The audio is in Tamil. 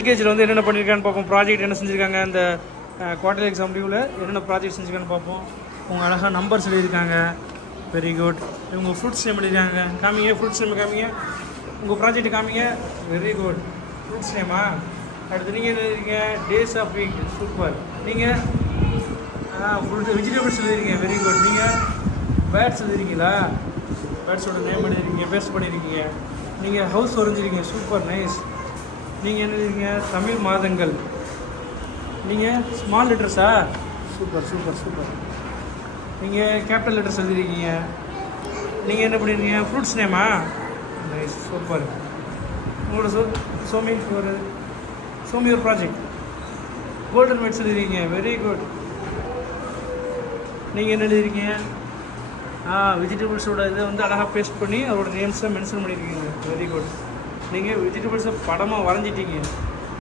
ஜிகேஜில் வந்து என்னென்ன பண்ணியிருக்கான்னு பார்ப்போம். ப்ராஜெக்ட் என்ன செஞ்சுருக்காங்க, இந்த குவார்டர்லி எக்ஸாம் லீவில் என்னென்ன ப்ராஜெக்ட் செஞ்சுருக்கான்னு பார்ப்போம். உங்கள் அழகாக நம்பர் சொல்லியிருக்காங்க, வெரி குட். இவங்க ஃப்ரூட்ஸ் நேம் எழுதியிருக்காங்க, காமிங்க ஃப்ரூட்ஸ் நேம் காமிங்க, உங்கள் ப்ராஜெக்ட் காமிங்க, வெரி குட். ஃப்ரூட்ஸ் நேமா. அடுத்து நீங்கள் என்ன எழுதிருக்கீங்க, டேஸ் ஆஃப் வீக், சூப்பர். நீங்கள் ஃபுட் வெஜிடபிள்ஸ் எழுதிருக்கீங்க, வெரி குட். நீங்கள் பேர்ட்ஸ் எழுதிருக்கீங்களா, பேர்ட்ஸோட நேம் எழுதிருக்கீங்க, பேஸ்ட் பண்ணியிருக்கீங்க. நீங்கள் ஹவுஸ் வரைஞ்சிருக்கீங்க, சூப்பர் நைஸ். நீங்கள் என்ன எழுதிருக்கீங்க, தமிழ் மாதங்கள். நீங்கள் ஸ்மால் லெட்டர்ஸா, சூப்பர் சூப்பர் சூப்பர். நீங்கள் கேபிட்டல் லெட்டர்ஸ் எழுதிருக்கீங்க. நீங்கள் என்ன பண்ணியிருக்கீங்க, ஃப்ரூட்ஸ் நேமா, நைஸ் சூப்பர். உங்களோட சோமி ஒரு ப்ராஜெக்ட் கோல்டன் மெட்ஸ் எழுதிருக்கீங்க, வெரி குட். நீங்கள் என்ன எழுதிருக்கீங்க, வெஜிடபிள்ஸோட இதை வந்து அழகாக பேஸ்ட் பண்ணி அதோட நேம்ஸை மென்ஷன் பண்ணியிருக்கீங்க, வெரி குட். நீங்கள் வெஜிடபிள்ஸை படமாக வரைஞ்சிட்டீங்க.